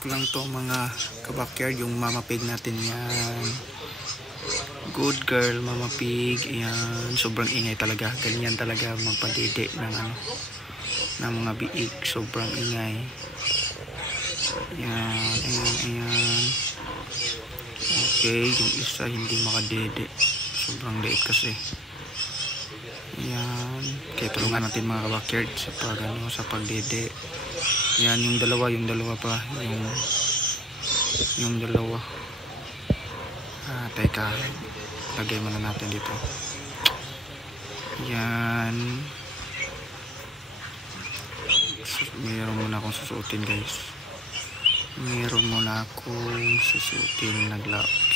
ko lang to mga kabakyard, yung mama pig natin yan. Good girl, mama pig. Ayan, sobrang ingay talaga. Ganyan talaga magpadede ng ng mga biik. Sobrang ingay. Ayan, ayan. Okay, yung isa hindi makadede. Sobrang liit kasi. Ayan. Kaya tulungan natin mga kabakyard sa pagdede. Ayan, yung dalawa pa. Yung dalawa. Teka. Lagay muna natin dito. Ayan. Meron muna akong susuotin, guys. Meron muna akong susuotin na gloves.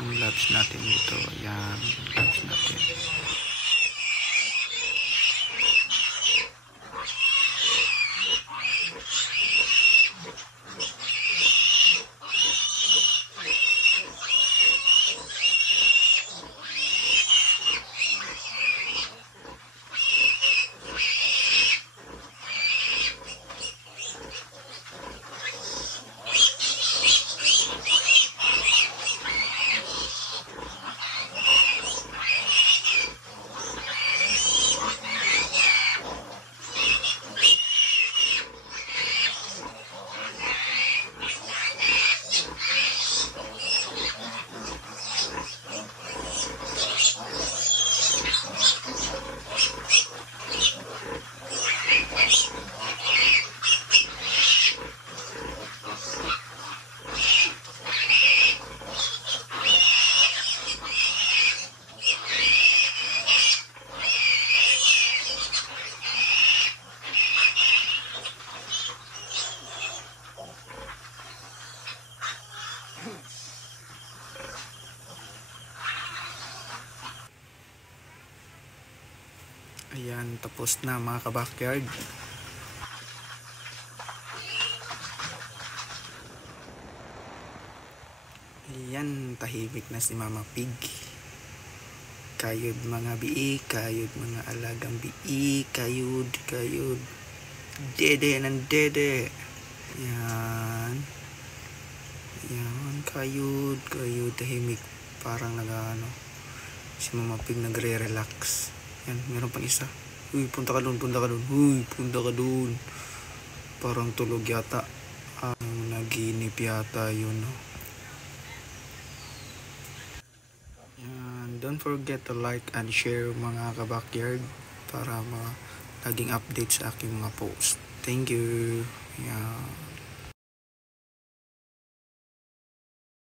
Yung gloves natin dito. Ayan. Gloves natin. Ayan, tapos na mga kabakyard. Ayan, tahimik na si Mama Pig. Kayod mga biik, kayod mga alagang biik, kayod. Dede ng dede. Ayan. Ayan, kayod, tahimik. Parang si Mama Pig nagre-relax. Yan, meron pang isa. Uy, punta ka doon. Uy, punta ka doon. Parang tulog yata. Naginip yata yun. Yan, don't forget to like and share mga kabakyard para laging update sa aking mga post. Thank you. Yan.